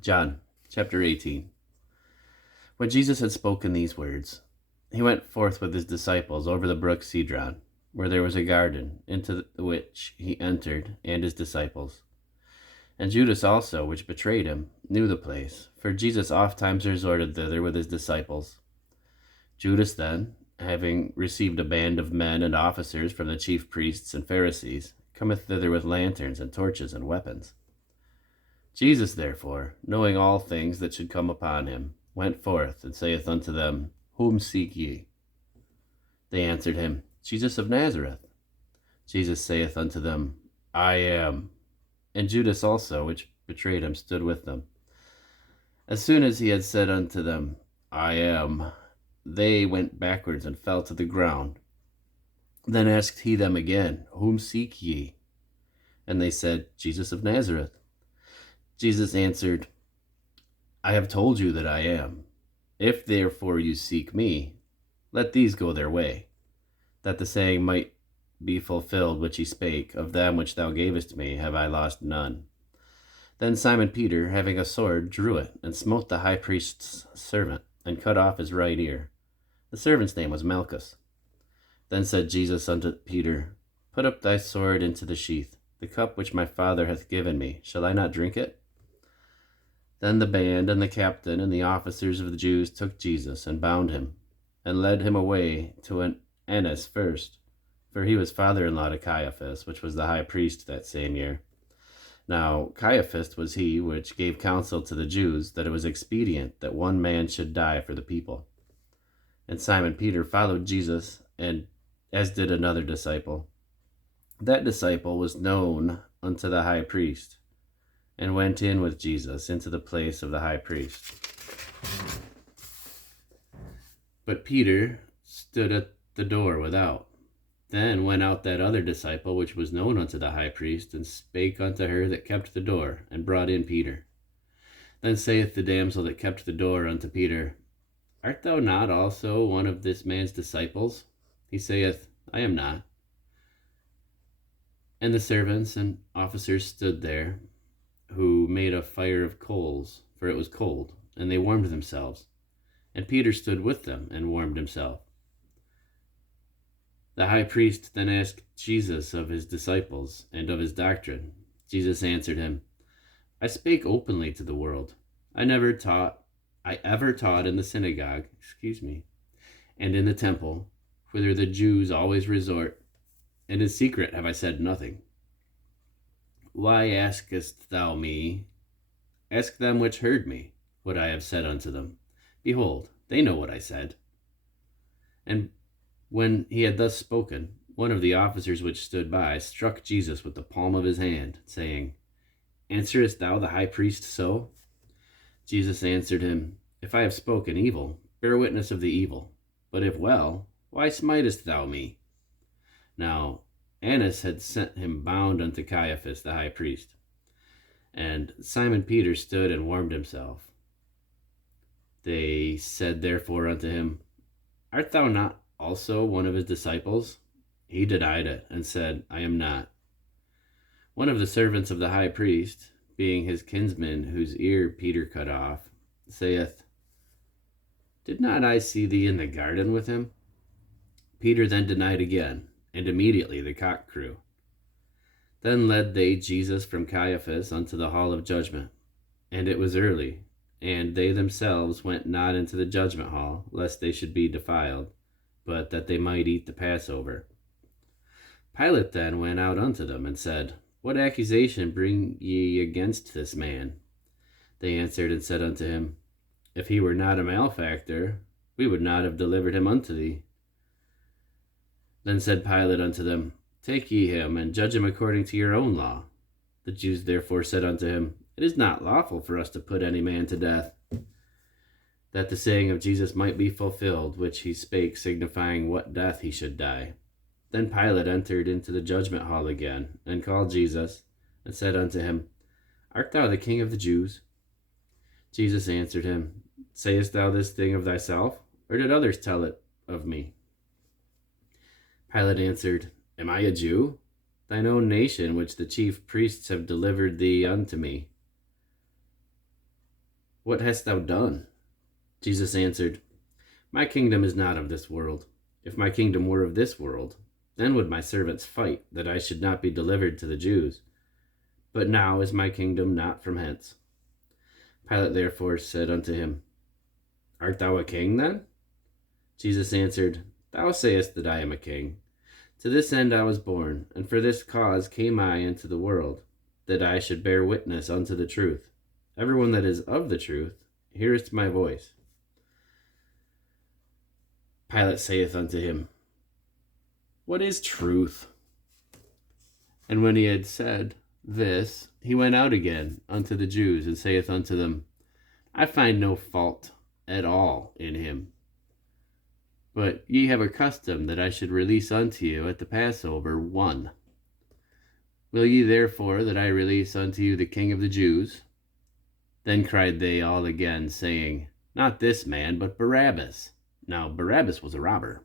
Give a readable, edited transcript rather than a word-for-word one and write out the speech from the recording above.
John chapter 18. When Jesus had spoken these words, he went forth with his disciples over the brook Cedron, where there was a garden, into which he entered, and his disciples. And Judas also, which betrayed him, knew the place, for Jesus ofttimes resorted thither with his disciples. Judas then, having received a band of men and officers from the chief priests and Pharisees, cometh thither with lanterns and torches and weapons. Jesus therefore, knowing all things that should come upon him, went forth, and saith unto them, Whom seek ye? They answered him, Jesus of Nazareth. Jesus saith unto them, I am. And Judas also, which betrayed him, stood with them. As soon as he had said unto them, I am, they went backwards and fell to the ground. Then asked he them again, Whom seek ye? And they said, Jesus of Nazareth. Jesus answered, I have told you that I am. If therefore you seek me, let these go their way, that the saying might be fulfilled which he spake, Of them which thou gavest me have I lost none. Then Simon Peter, having a sword, drew it, and smote the high priest's servant, and cut off his right ear. The servant's name was Malchus. Then said Jesus unto Peter, Put up thy sword into the sheath. The cup which my Father hath given me, shall I not drink it? Then the band and the captain and the officers of the Jews took Jesus, and bound him, and led him away to Annas first, for he was father-in-law to Caiaphas, which was the high priest that same year. Now Caiaphas was he which gave counsel to the Jews that it was expedient that one man should die for the people. And Simon Peter followed Jesus, and as did another disciple. That disciple was known unto the high priest, and went in with Jesus into the place of the high priest. But Peter stood at the door without. Then went out that other disciple which was known unto the high priest, and spake unto her that kept the door, and brought in Peter. Then saith the damsel that kept the door unto Peter, Art thou not also one of this man's disciples? He saith, I am not. And the servants and officers stood there, who made a fire of coals, for it was cold, and they warmed themselves. And Peter stood with them, and warmed himself. The high priest then asked Jesus of his disciples, and of his doctrine. Jesus answered him, I spake openly to the world. I ever taught in the synagogue, and in the temple, whither the Jews always resort, and in secret have I said nothing. Why askest thou me? Ask them which heard me, what I have said unto them. Behold, they know what I said. And when he had thus spoken, one of the officers which stood by struck Jesus with the palm of his hand, saying, Answerest thou the high priest so? Jesus answered him, If I have spoken evil, bear witness of the evil. But if well, why smitest thou me? Now Annas had sent him bound unto Caiaphas the high priest. And Simon Peter stood and warmed himself. They said therefore unto him, Art thou not also one of his disciples? He denied it, and said, I am not. One of the servants of the high priest, being his kinsman, whose ear Peter cut off, saith, Did not I see thee in the garden with him? Peter then denied again, and immediately the cock crew. Then led they Jesus from Caiaphas unto the hall of judgment. And it was early, and they themselves went not into the judgment hall, lest they should be defiled, but that they might eat the Passover. Pilate then went out unto them, and said, What accusation bring ye against this man? They answered and said unto him, If he were not a malefactor, we would not have delivered him unto thee. Then said Pilate unto them, Take ye him, and judge him according to your own law. The Jews therefore said unto him, It is not lawful for us to put any man to death, that the saying of Jesus might be fulfilled, which he spake, signifying what death he should die. Then Pilate entered into the judgment hall again, and called Jesus, and said unto him, Art thou the King of the Jews? Jesus answered him, Sayest thou this thing of thyself, or did others tell it of me? Pilate answered, Am I a Jew? Thine own nation, which the chief priests have delivered thee unto me. What hast thou done? Jesus answered, My kingdom is not of this world. If my kingdom were of this world, then would my servants fight, that I should not be delivered to the Jews. But now is my kingdom not from hence. Pilate therefore said unto him, Art thou a king then? Jesus answered, Thou sayest that I am a king. To this end I was born, and for this cause came I into the world, that I should bear witness unto the truth. Everyone that is of the truth heareth my voice. Pilate saith unto him, What is truth? And when he had said this, he went out again unto the Jews, and saith unto them, I find no fault at all in him. But ye have a custom that I should release unto you at the Passover one. Will ye therefore that I release unto you the King of the Jews? Then cried they all again, saying, Not this man, but Barabbas. Now Barabbas was a robber.